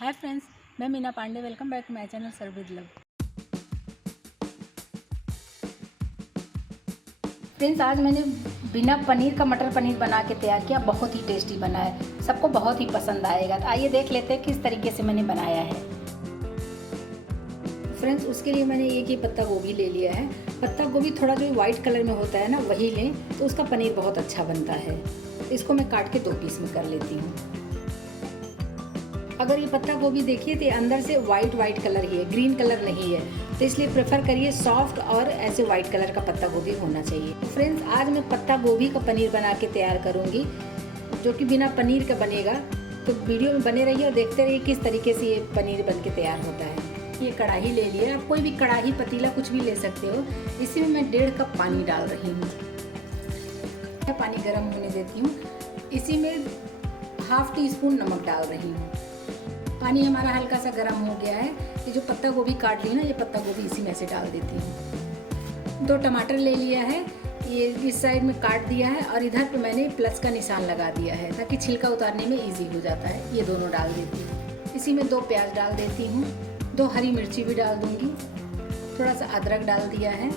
हाय friends, मैं Meena Pandey. Welcome back to my channel serve with love. Friends, आज मैंने बिना पनीर का मटर पनीर बना के तैयार किया। बहुत ही टेस्टी बना है, सबको बहुत ही पसंद आएगा। तो आइए देख लेते हैं किस तरीके से मैंने बनाया है। फ्रेंड्स, उसके लिए मैंने एक ही पत्ता गोभी ले लिया है। पत्ता गोभी थोड़ा जो वाइट कलर में होता है ना, वही लें तो उसका पनीर बहुत अच्छा बनता है। इसको मैं काट के 2 पीस में कर लेती हूँ। अगर ये पत्ता गोभी देखिए तो अंदर से वाइट कलर ही है, ग्रीन कलर नहीं है, तो इसलिए प्रेफर करिए सॉफ्ट और ऐसे वाइट कलर का पत्ता गोभी होना चाहिए। फ्रेंड्स, आज मैं पत्ता गोभी का पनीर बना के तैयार करूँगी, जो कि बिना पनीर का बनेगा। तो वीडियो में बने रहिए और देखते रहिए किस तरीके से ये पनीर बन के तैयार होता है। ये कढ़ाई ले लिया, आप कोई भी कढ़ाई पतीला कुछ भी ले सकते हो। इसी में मैं 1.5 कप पानी डाल रही हूँ। पानी गर्म होने देती हूँ। इसी में ½ टीस्पून नमक डाल रही हूँ। पानी हमारा हल्का सा गर्म हो गया है। ये जो पत्ता गोभी काट ली ना, ये पत्ता गोभी इसी में से डाल देती हूँ। 2 टमाटर ले लिया है, ये इस साइड में काट दिया है और इधर पे मैंने प्लस का निशान लगा दिया है ताकि छिलका उतारने में इजी हो जाता है। ये दोनों डाल देती हूँ। इसी में 2 प्याज डाल देती हूँ, 2 हरी मिर्ची भी डाल दूँगी, थोड़ा सा अदरक डाल दिया है।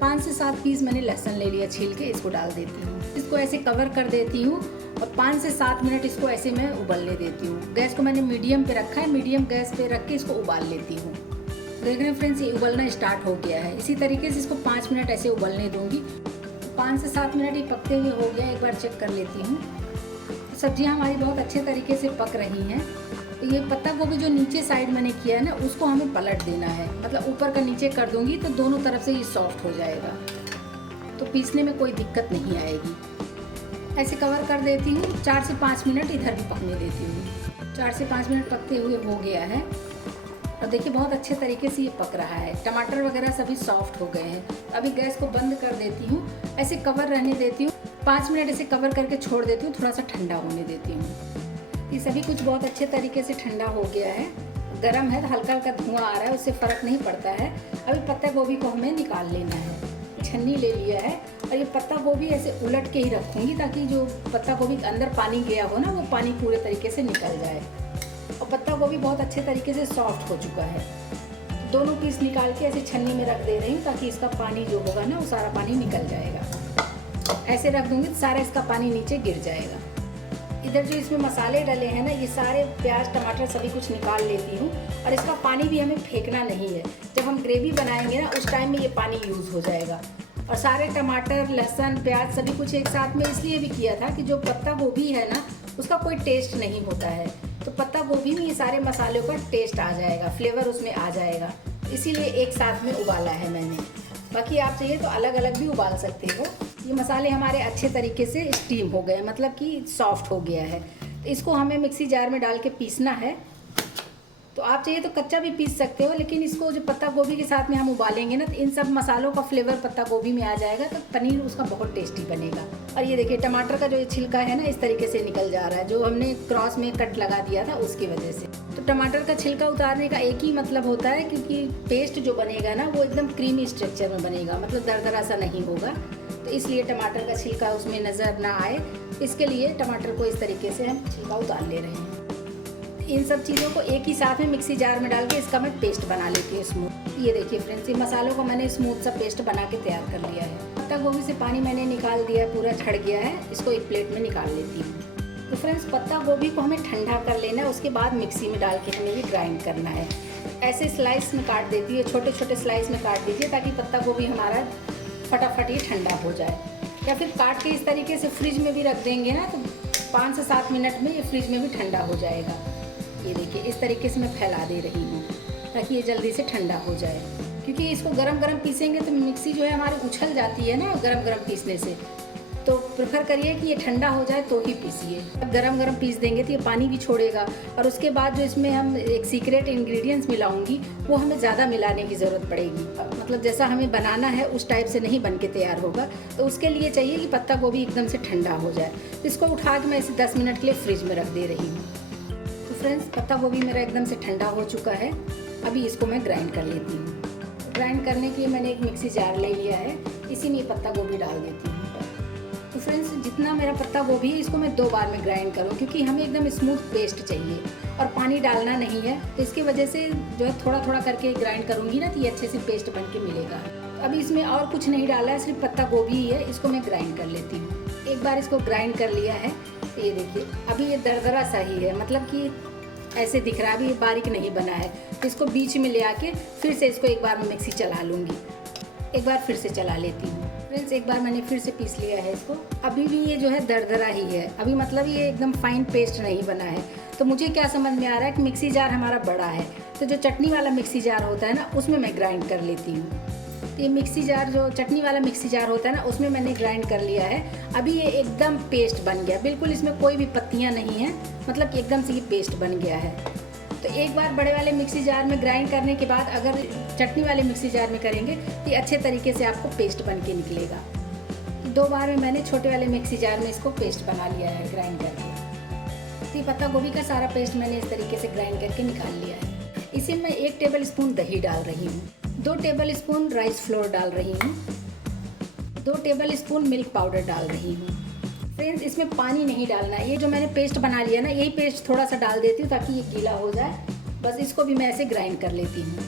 5 से 7 पीस मैंने लहसुन ले लिया छील के, इसको डाल देती हूँ। इसको ऐसे कवर कर देती हूँ और 5 से 7 मिनट इसको ऐसे मैं उबलने देती हूँ। गैस को मैंने मीडियम पे रखा है, मीडियम गैस पे रख के इसको उबाल लेती हूँ। देख रहे हैं फ्रेंड्स, ये उबलना स्टार्ट हो गया है। इसी तरीके से इसको 5 मिनट ऐसे उबलने दूँगी। 5 से 7 मिनट ये पकते हुए हो गया, एक बार चेक कर लेती हूँ। सब्जियाँ हमारी बहुत अच्छे तरीके से पक रही हैं। तो ये पत्ता गोभी जो नीचे साइड मैंने किया है ना, उसको हमें पलट देना है। मतलब ऊपर का नीचे कर दूँगी तो दोनों तरफ से ये सॉफ्ट हो जाएगा, तो पीसने में कोई दिक्कत नहीं आएगी। ऐसे कवर कर देती हूँ। 4 से 5 मिनट इधर भी पकने देती हूँ। 4 से 5 मिनट पकते हुए हो गया है और देखिए बहुत अच्छे तरीके से ये पक रहा है। टमाटर वगैरह सभी सॉफ्ट हो गए हैं। अभी गैस को बंद कर देती हूँ, ऐसे कवर रहने देती हूँ। 5 मिनट ऐसे कवर करके छोड़ देती हूँ, थोड़ा सा ठंडा होने देती हूँ। ये सभी कुछ बहुत अच्छे तरीके से ठंडा हो गया है। गर्म है तो हल्का हल्का धुआं आ रहा है, उससे फ़र्क नहीं पड़ता है। अभी पत्ता गोभी को हमें निकाल लेना है। छन्नी ले लिया है और ये पत्ता गोभी ऐसे उलट के ही रखूँगी ताकि जो पत्ता गोभी के अंदर पानी गया हो ना, वो पानी पूरे तरीके से निकल जाए। और पत्ता गोभी बहुत अच्छे तरीके से सॉफ्ट हो चुका है। दोनों पीस निकाल के ऐसे छन्नी में रख दे रही हूँ ताकि इसका पानी जो होगा ना, वो सारा पानी निकल जाएगा। ऐसे रख दूँगी तो सारा इसका पानी नीचे गिर जाएगा। इधर जो इसमें मसाले डले हैं ना, ये सारे प्याज टमाटर सभी कुछ निकाल लेती हूँ। और इसका पानी भी हमें फेंकना नहीं है। जब हम ग्रेवी बनाएंगे ना, उस टाइम में ये पानी यूज़ हो जाएगा। और सारे टमाटर लहसुन प्याज सभी कुछ एक साथ में इसलिए भी किया था कि जो पत्ता गोभी है ना, उसका कोई टेस्ट नहीं होता है। तो पत्ता गोभी में ये सारे मसालों का टेस्ट आ जाएगा, फ्लेवर उसमें आ जाएगा, इसीलिए एक साथ में उबाला है मैंने। बाकी आप चाहिए तो अलग अलग भी उबाल सकते हो। ये मसाले हमारे अच्छे तरीके से स्टीम हो गए, मतलब कि सॉफ्ट हो गया है। तो इसको हमें मिक्सी जार में डाल के पीसना है। तो आप चाहिए तो कच्चा भी पीस सकते हो, लेकिन इसको जो पत्ता गोभी के साथ में हम उबालेंगे ना, तो इन सब मसालों का फ्लेवर पत्ता गोभी में आ जाएगा, तो पनीर उसका बहुत टेस्टी बनेगा। और ये देखिए टमाटर का जो ये छिलका है ना, इस तरीके से निकल जा रहा है, जो हमने क्रॉस में कट लगा दिया था उसकी वजह से। तो टमाटर का छिलका उतारने का एक ही मतलब होता है, क्योंकि पेस्ट जो बनेगा ना, वो एकदम क्रीमी स्ट्रक्चर में बनेगा, मतलब दरदरा सा नहीं होगा। तो इसलिए टमाटर का छिलका उसमें नज़र ना आए, इसके लिए टमाटर को इस तरीके से हम छिलका उतार ले रहे हैं। इन सब चीज़ों को एक ही साथ में मिक्सी जार में डाल के इसका मैं पेस्ट बना लेती हूँ स्मूथ। ये देखिए फ्रेंड्स, ये मसालों को मैंने स्मूथ सा पेस्ट बना के तैयार कर लिया है। पत्ता गोभी से पानी मैंने निकाल दिया, पूरा छड़ गया है। इसको एक प्लेट में निकाल लेती हूँ। तो फ्रेंड्स, पत्ता गोभी को हमें ठंडा कर लेना है, उसके बाद मिक्सी में डाल के हमें ये ग्राइंड करना है। ऐसे स्लाइस में काट देती है, छोटे छोटे स्लाइस में काट दीजिए ताकि पत्ता गोभी हमारा फटाफट ये ठंडा हो जाए। या फिर काट के इस तरीके से फ्रिज में भी रख देंगे ना, तो 5 से 7 मिनट में ये फ्रिज में भी ठंडा हो जाएगा। ये देखिए इस तरीके से मैं फैला दे रही हूँ ताकि ये जल्दी से ठंडा हो जाए, क्योंकि इसको गरम गरम पीसेंगे तो मिक्सी जो है हमारी उछल जाती है ना गरम गरम पीसने से। तो प्रेफर करिए कि ये ठंडा हो जाए तो ही पीसिए। अब गरम गरम पीस देंगे तो ये पानी भी छोड़ेगा, और उसके बाद जो इसमें हम एक सीक्रेट इंग्रेडिएंट्स मिलाऊंगी, वो हमें ज़्यादा मिलाने की ज़रूरत पड़ेगी। मतलब जैसा हमें बनाना है उस टाइप से नहीं बन के तैयार होगा। तो उसके लिए चाहिए कि पत्ता गोभी एकदम से ठंडा हो जाए। तो इसको उठा के मैं इसे 10 मिनट के लिए फ्रिज में रख दे रही हूँ। फ्रेंड्स, पत्ता गोभी मेरा एकदम से ठंडा हो चुका है। अभी इसको मैं ग्राइंड कर लेती हूँ। ग्राइंड करने के लिए मैंने एक मिक्सी जार ले लिया है, इसी में पत्ता गोभी डाल देती हूँ। तो फ्रेंड्स, जितना मेरा पत्ता गोभी है इसको मैं 2 बार में ग्राइंड करूँ, क्योंकि हमें एकदम स्मूथ पेस्ट चाहिए। और पानी डालना नहीं है। तो इसकी वजह से जो है थोड़ा थोड़ा करके ग्राइंड करूँगी ना, तो ये अच्छे से पेस्ट बन के मिलेगा। अभी इसमें और कुछ नहीं डाला है, सिर्फ पत्ता गोभी ही है। इसको मैं ग्राइंड कर लेती हूँ। एक बार इसको ग्राइंड कर लिया है, तो ये देखिए अभी ये दरदरा सा ही है, मतलब कि ऐसे दिख रहा है, अभी ये बारीक नहीं बना है। तो इसको बीच में ले आके फिर से इसको एक बार मिक्सी चला लूँगी। एक बार फिर से चला लेती हूँ। फ्रेंड्स, एक बार मैंने फिर से पीस लिया है इसको। अभी भी ये जो है दरदरा ही है, अभी मतलब ये एकदम फाइन पेस्ट नहीं बना है। तो मुझे क्या समझ में आ रहा है कि मिक्सी जार हमारा बड़ा है, तो जो चटनी वाला मिक्सी जार होता है ना, उसमें मैं ग्राइंड कर लेती हूँ। तो ये मिक्सी जार, जो चटनी वाला मिक्सी जार होता है ना, उसमें मैंने ग्राइंड कर लिया है। अभी ये एकदम पेस्ट बन गया, बिल्कुल इसमें कोई भी पत्तियाँ नहीं हैं, मतलब कि एकदम से ये पेस्ट बन गया है। तो एक बार बड़े वाले मिक्सी जार में ग्राइंड करने के बाद अगर चटनी वाले मिक्सी जार में करेंगे तो ये अच्छे तरीके से आपको पेस्ट बन के निकलेगा। 2 बार में मैंने छोटे वाले मिक्सी जार में इसको पेस्ट बना लिया है ग्राइंड करके। तो पत्ता गोभी का सारा पेस्ट मैंने इस तरीके से ग्राइंड करके निकाल लिया है। इसी में 1 टेबल स्पून दही डाल रही हूँ, 2 टेबल स्पून राइस फ्लोर डाल रही हूँ, 2 टेबल स्पून मिल्क पाउडर डाल रही हूँ। फ्रेंड्स, इसमें पानी नहीं डालना है। ये जो मैंने पेस्ट बना लिया ना, यही पेस्ट थोड़ा सा डाल देती हूँ ताकि ये गीला हो जाए। बस इसको भी मैं ऐसे ग्राइंड कर लेती हूँ।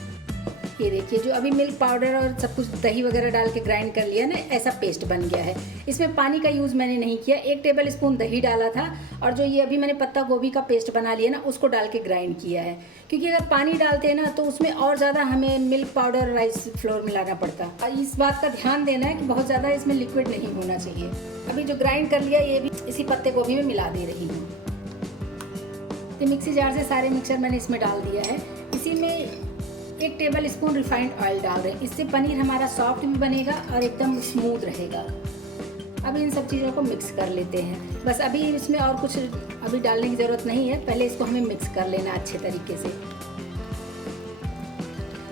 ये देखिए, जो अभी मिल्क पाउडर और सब कुछ दही वगैरह डाल के ग्राइंड कर लिया ना, ऐसा पेस्ट बन गया है। इसमें पानी का यूज़ मैंने नहीं किया। 1 टेबल स्पून दही डाला था और जो ये अभी मैंने पत्ता गोभी का पेस्ट बना लिया ना, उसको डाल के ग्राइंड किया है। क्योंकि अगर पानी डालते हैं ना, तो उसमें और ज़्यादा हमें मिल्क पाउडर और राइस फ्लोर मिलाना पड़ता। और इस बात का ध्यान देना है कि बहुत ज़्यादा इसमें लिक्विड नहीं होना चाहिए। अभी जो ग्राइंड कर लिया, ये भी इसी पत्ते गोभी में मिला दे रही हूँ। तो मिक्सी जार से सारे मिक्सचर मैंने इसमें डाल दिया है। इसी में 1 टेबल स्पून रिफाइंड ऑयल डाल रहे हैं। इससे पनीर हमारा सॉफ्ट भी बनेगा और एकदम स्मूथ रहेगा। अब इन सब चीज़ों को मिक्स कर लेते हैं। बस अभी इसमें और कुछ अभी डालने की ज़रूरत नहीं है, पहले इसको हमें मिक्स कर लेना अच्छे तरीके से।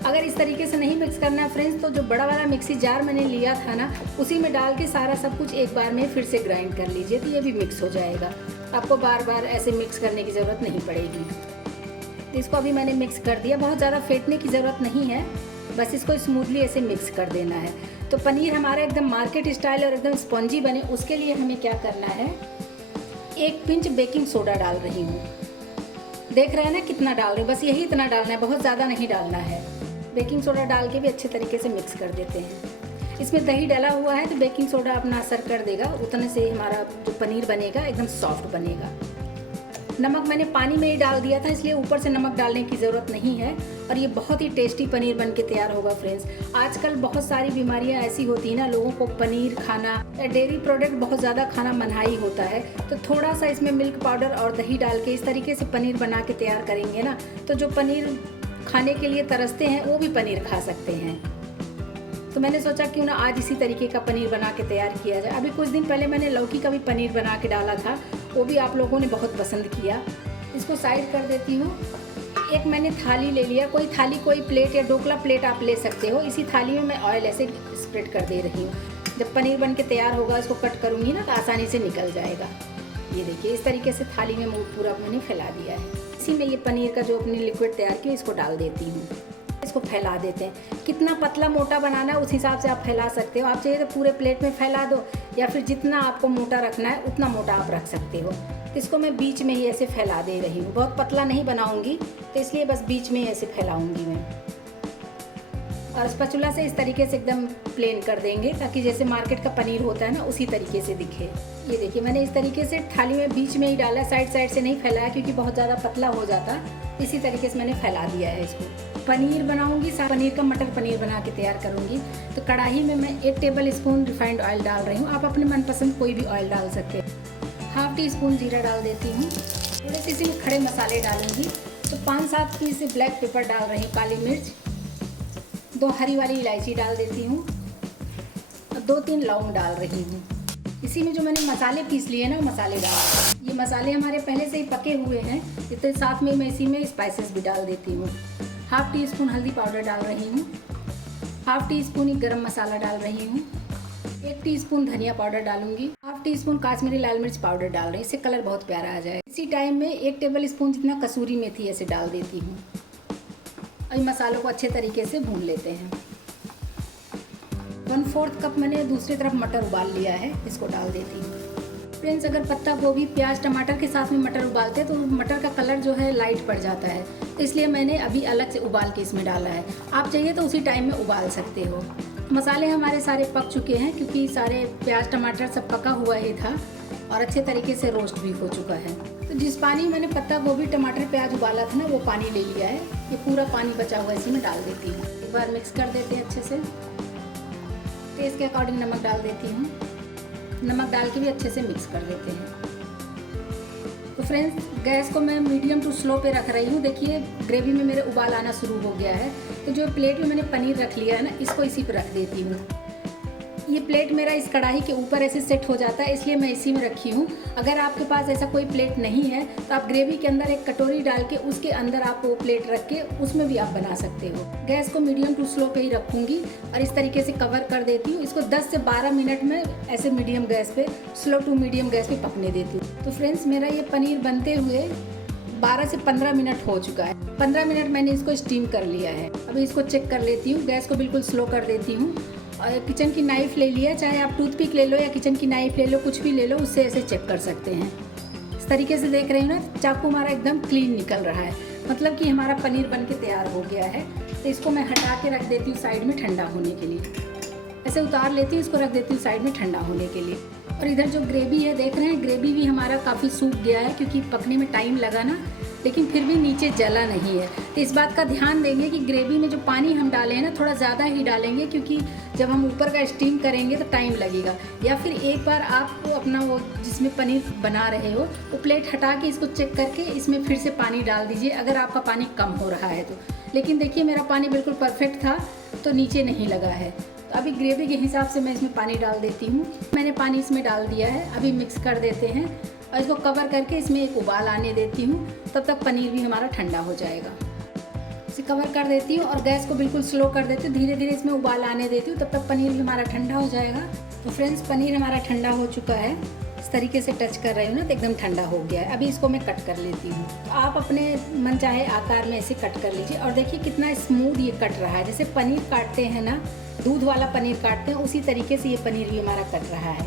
अगर इस तरीके से नहीं मिक्स करना है फ्रेंड्स, तो जो बड़ा वाला मिक्सी जार मैंने लिया था ना, उसी में डाल के सारा सब कुछ एक बार में फिर से ग्राइंड कर लीजिए, तो ये भी मिक्स हो जाएगा। आपको बार बार ऐसे मिक्स करने की ज़रूरत नहीं पड़ेगी। तो इसको अभी मैंने मिक्स कर दिया। बहुत ज़्यादा फेंटने की ज़रूरत नहीं है, बस इसको स्मूथली ऐसे मिक्स कर देना है। तो पनीर हमारा एकदम मार्केट स्टाइल और एकदम स्पॉन्जी बने, उसके लिए हमें क्या करना है, 1 पिंच बेकिंग सोडा डाल रही हूँ। देख रहे हैं ना कितना डाल रही हूँ, बस यही इतना डालना है, बहुत ज़्यादा नहीं डालना है। बेकिंग सोडा डाल के भी अच्छे तरीके से मिक्स कर देते हैं। इसमें दही डला हुआ है, तो बेकिंग सोडा अपना असर कर देगा, उतने से हमारा जो पनीर बनेगा एकदम सॉफ्ट बनेगा। नमक मैंने पानी में ही डाल दिया था, इसलिए ऊपर से नमक डालने की ज़रूरत नहीं है। और ये बहुत ही टेस्टी पनीर बन के तैयार होगा फ्रेंड्स। आजकल बहुत सारी बीमारियां ऐसी होती हैं ना, लोगों को पनीर खाना या डेयरी प्रोडक्ट बहुत ज़्यादा खाना मनाही होता है। तो थोड़ा सा इसमें मिल्क पाउडर और दही डाल के इस तरीके से पनीर बना के तैयार करेंगे ना, तो जो पनीर खाने के लिए तरसते हैं वो भी पनीर खा सकते हैं। तो मैंने सोचा क्यों ना आज इसी तरीके का पनीर बना के तैयार किया जाए। अभी कुछ दिन पहले मैंने लौकी का भी पनीर बना के डाला था, वो भी आप लोगों ने बहुत पसंद किया। इसको साइड कर देती हूँ। एक मैंने थाली ले लिया, कोई थाली, कोई प्लेट या ढोकला प्लेट आप ले सकते हो। इसी थाली में मैं ऑयल ऐसे स्प्रेड कर दे रही हूँ। जब पनीर बन के तैयार होगा, इसको कट करूँगी ना, तो आसानी से निकल जाएगा। ये देखिए, इस तरीके से थाली में पूरा मैंने फैला दिया है। इसी में ये पनीर का जो अपनी लिक्विड तैयार किया, इसको डाल देती हूँ। इसको फैला देते हैं। कितना पतला मोटा बनाना है उस हिसाब से आप फैला सकते हो। आप चाहिए तो पूरे प्लेट में फैला दो, या फिर जितना आपको मोटा रखना है उतना मोटा आप रख सकते हो। इसको मैं बीच में ही ऐसे फैला दे रही हूँ। बहुत पतला नहीं बनाऊंगी, तो इसलिए बस बीच में ऐसे फैलाऊंगी मैं। और स्पैचुला से इस तरीके से एकदम प्लेन कर देंगे, ताकि जैसे मार्केट का पनीर होता है ना, उसी तरीके से दिखे। ये देखिए, मैंने इस तरीके से थाली में बीच में ही डाला, साइड साइड से नहीं फैलाया, क्योंकि बहुत ज़्यादा पतला हो जाता। इसी तरीके से मैंने फैला दिया है इसको। पनीर बनाऊंगी, पनीर का मटर पनीर बना के तैयार करूंगी। तो कढ़ाई में मैं 1 टेबल स्पून रिफाइंड ऑयल डाल रही हूँ। आप अपने मनपसंद कोई भी ऑयल डाल सकते हैं। 1/2 टीस्पून जीरा डाल देती हूँ। थोड़े से इसमें खड़े मसाले डालूंगी। तो 5-7 पीस ब्लैक पेपर डाल रही हूँ, काली मिर्च, 2 हरी वाली इलायची डाल देती हूँ और 2-3 लौंग डाल रही हूँ। इसी में जो मैंने मसाले पीस लिए ना, मसाले डाल। ये मसाले हमारे पहले से ही पके हुए हैं, इसके साथ में मैं इसी में स्पाइसेस भी डाल देती हूँ। 1/2 टीस्पून हल्दी पाउडर डाल रही हूँ, 1/2 टीस्पून ही गरम मसाला डाल रही हूँ, 1 टीस्पून धनिया पाउडर डालूंगी, 1/2 टीस्पून काश्मीरी लाल मिर्च पाउडर डाल रही हूँ, इससे कलर बहुत प्यारा आ जाए। इसी टाइम में 1 टेबल स्पून जितना कसूरी मेथी ऐसे डाल देती हूँ। और इन मसालों को अच्छे तरीके से भून लेते हैं। 1/4 कप मैंने दूसरी तरफ मटर उबाल लिया है, इसको डाल देती हूँ। फ्रेंड्स, अगर पत्ता गोभी प्याज टमाटर के साथ में मटर उबालते हैं तो मटर का कलर जो है लाइट पड़ जाता है, इसलिए मैंने अभी अलग से उबाल के इसमें डाला है। आप चाहिए तो उसी टाइम में उबाल सकते हो। मसाले हमारे सारे पक चुके हैं क्योंकि सारे प्याज टमाटर सब पका हुआ ही था और अच्छे तरीके से रोस्ट भी हो चुका है। तो जिस पानी में मैंने पत्ता गोभी टमाटर प्याज उबाला था ना, वो पानी ले लिया है। ये पूरा पानी बचा हुआ है, इसी में डाल देती हूँ। एक बार मिक्स कर देते हैं अच्छे से। टेस्ट के अकॉर्डिंग नमक डाल देती हूँ। नमक डाल के भी अच्छे से मिक्स कर देते हैं। तो फ्रेंड्स, गैस को मैं मीडियम टू स्लो पे रख रही हूँ। देखिए ग्रेवी में मेरे उबाल आना शुरू हो गया है। तो जो प्लेट में मैंने पनीर रख लिया है ना, इसको इसी पे रख देती हूँ। ये प्लेट मेरा इस कढ़ाई के ऊपर ऐसे सेट हो जाता है, इसलिए मैं इसी में रखी हूँ। अगर आपके पास ऐसा कोई प्लेट नहीं है तो आप ग्रेवी के अंदर एक कटोरी डाल के उसके अंदर आप वो प्लेट रख के उसमें भी आप बना सकते हो। गैस को मीडियम टू स्लो पे ही रखूँगी और इस तरीके से कवर कर देती हूँ। इसको 10 से 12 मिनट में ऐसे मीडियम गैस पे, स्लो टू मीडियम गैस पे पकने देती हूँ। तो फ्रेंड्स, मेरा ये पनीर बनते हुए 12 से 15 मिनट हो चुका है। 15 मिनट मैंने इसको स्टीम कर लिया है। अभी इसको चेक कर लेती हूँ। गैस को बिल्कुल स्लो कर देती हूँ और किचन की नाइफ़ ले लिया, चाहे आप टूथपिक ले लो या किचन की नाइफ़ ले लो, कुछ भी ले लो, उससे ऐसे चेक कर सकते हैं। इस तरीके से देख रहे हो ना, चाकू हमारा एकदम क्लीन निकल रहा है, मतलब कि हमारा पनीर बन के तैयार हो गया है। तो इसको मैं हटा के रख देती हूँ साइड में ठंडा होने के लिए। ऐसे उतार लेती हूँ, इसको रख देती हूँ साइड में ठंडा होने के लिए। और इधर जो ग्रेवी है देख रहे हैं, ग्रेवी भी हमारा काफ़ी सूख गया है क्योंकि पकने में टाइम लगा ना, लेकिन फिर भी नीचे जला नहीं है। तो इस बात का ध्यान देंगे कि ग्रेवी में जो पानी हम डालें हैं ना, थोड़ा ज़्यादा ही डालेंगे क्योंकि जब हम ऊपर का स्टीम करेंगे तो टाइम लगेगा। या फिर एक बार आप अपना वो जिसमें पनीर बना रहे हो वो प्लेट हटा के इसको चेक करके इसमें फिर से पानी डाल दीजिए अगर आपका पानी कम हो रहा है तो। लेकिन देखिए मेरा पानी बिल्कुल परफेक्ट था तो नीचे नहीं लगा है। तो अभी ग्रेवी के हिसाब से मैं इसमें पानी डाल देती हूँ। मैंने पानी इसमें डाल दिया है। अभी मिक्स कर देते हैं और इसको कवर करके इसमें एक उबाल आने देती हूँ। तब तक पनीर भी हमारा ठंडा हो जाएगा। इसे कवर कर देती हूँ और गैस को बिल्कुल स्लो कर देती हूँ। धीरे धीरे इसमें उबाल आने देती हूँ, तब तक पनीर भी हमारा ठंडा हो जाएगा। तो फ्रेंड्स, पनीर हमारा ठंडा हो चुका है। इस तरीके से टच कर रही हूँ ना तो एकदम ठंडा हो गया है। अभी इसको मैं कट कर लेती हूँ। तो आप अपने मन चाहे आकार में ऐसे कट कर लीजिए। और देखिए कितना स्मूथ ये कट रहा है, जैसे पनीर काटते हैं ना, दूध वाला पनीर काटते हैं, उसी तरीके से ये पनीर भी हमारा कट रहा है।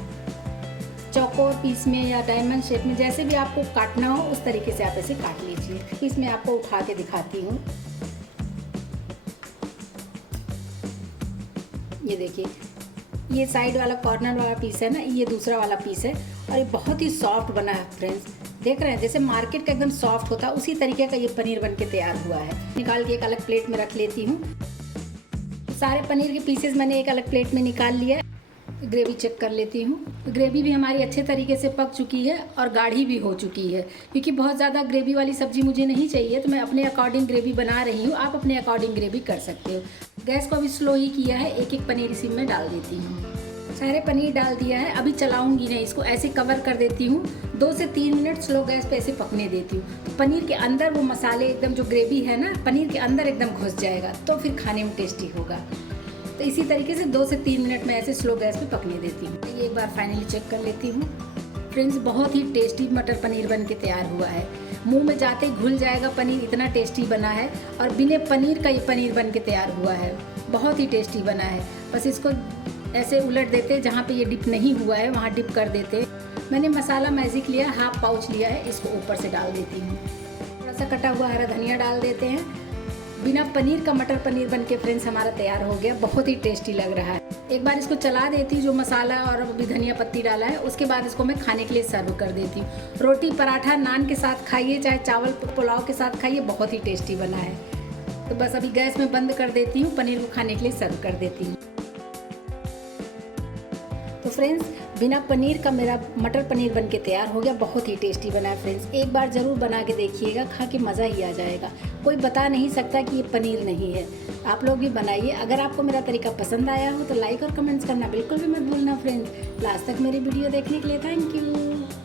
चौकोर पीस में या डायमंड शेप में, जैसे भी आपको काटना हो उस तरीके से आप ऐसे काट लीजिए। पीस मैं आपको उठा के दिखाती हूँ। ये देखिए, ये साइड वाला कॉर्नर वाला पीस है ना, ये दूसरा वाला पीस है और ये बहुत ही सॉफ्ट बना है फ्रेंड्स। देख रहे हैं जैसे मार्केट का एकदम सॉफ्ट होता है उसी तरीके का ये पनीर बन के तैयार हुआ है। निकाल के एक अलग प्लेट में रख लेती हूँ। सारे पनीर के पीसेस मैंने एक अलग प्लेट में निकाल लिया है। ग्रेवी चेक कर लेती हूँ। तो ग्रेवी भी हमारी अच्छे तरीके से पक चुकी है और गाढ़ी भी हो चुकी है। क्योंकि बहुत ज़्यादा ग्रेवी वाली सब्ज़ी मुझे नहीं चाहिए तो मैं अपने अकॉर्डिंग ग्रेवी बना रही हूँ। आप अपने अकॉर्डिंग ग्रेवी कर सकते हो। गैस को अभी स्लो ही किया है। एक एक पनीर इसी में डाल देती हूँ। सारे पनीर डाल दिया है। अभी चलाऊंगी नहीं, इसको ऐसे कवर कर देती हूँ। 2 से 3 मिनट स्लो गैस पे ऐसे पकने देती हूँ। तो पनीर के अंदर वो मसाले एकदम, जो ग्रेवी है ना, पनीर के अंदर एकदम घुस जाएगा, तो फिर खाने में टेस्टी होगा। तो इसी तरीके से 2 से 3 मिनट में ऐसे स्लो गैस पे पकने देती हूँ। ये एक बार फाइनली चेक कर लेती हूँ। फ्रेंड्स, बहुत ही टेस्टी मटर पनीर बन के तैयार हुआ है। मुंह में जाते ही घुल जाएगा पनीर, इतना टेस्टी बना है। और बिना पनीर का ये पनीर बन के तैयार हुआ है। बहुत ही टेस्टी बना है। बस इसको ऐसे उलट देते, जहाँ पे ये डिप नहीं हुआ है वहाँ डिप कर देते। मैंने मसाला मैजिक लिया, हाफ पाउच लिया है, इसको ऊपर से डाल देती हूँ। थोड़ा सा कटा हुआ हरा धनिया डाल देते हैं। बिना पनीर का मटर पनीर बन के फ्रेंड्स हमारा तैयार हो गया। बहुत ही टेस्टी लग रहा है। एक बार इसको चला देती हूँ, जो मसाला और अभी धनिया पत्ती डाला है, उसके बाद इसको मैं खाने के लिए सर्व कर देती हूँ। रोटी पराठा नान के साथ खाइए, चाहे चावल पुलाव के साथ खाइए, बहुत ही टेस्टी बना है। तो बस अभी गैस में बंद कर देती हूँ, पनीर को खाने के लिए सर्व कर देती हूँ। तो फ्रेंड्स, बिना पनीर का मेरा मटर पनीर बन के तैयार हो गया। बहुत ही टेस्टी बना है फ्रेंड्स। एक बार ज़रूर बना के देखिएगा, खा के मज़ा ही आ जाएगा। कोई बता नहीं सकता कि ये पनीर नहीं है। आप लोग भी बनाइए। अगर आपको मेरा तरीका पसंद आया हो तो लाइक और कमेंट्स करना बिल्कुल भी मत भूलना फ्रेंड्स। लास्ट तक मेरी वीडियो देखने के लिए थैंक यू।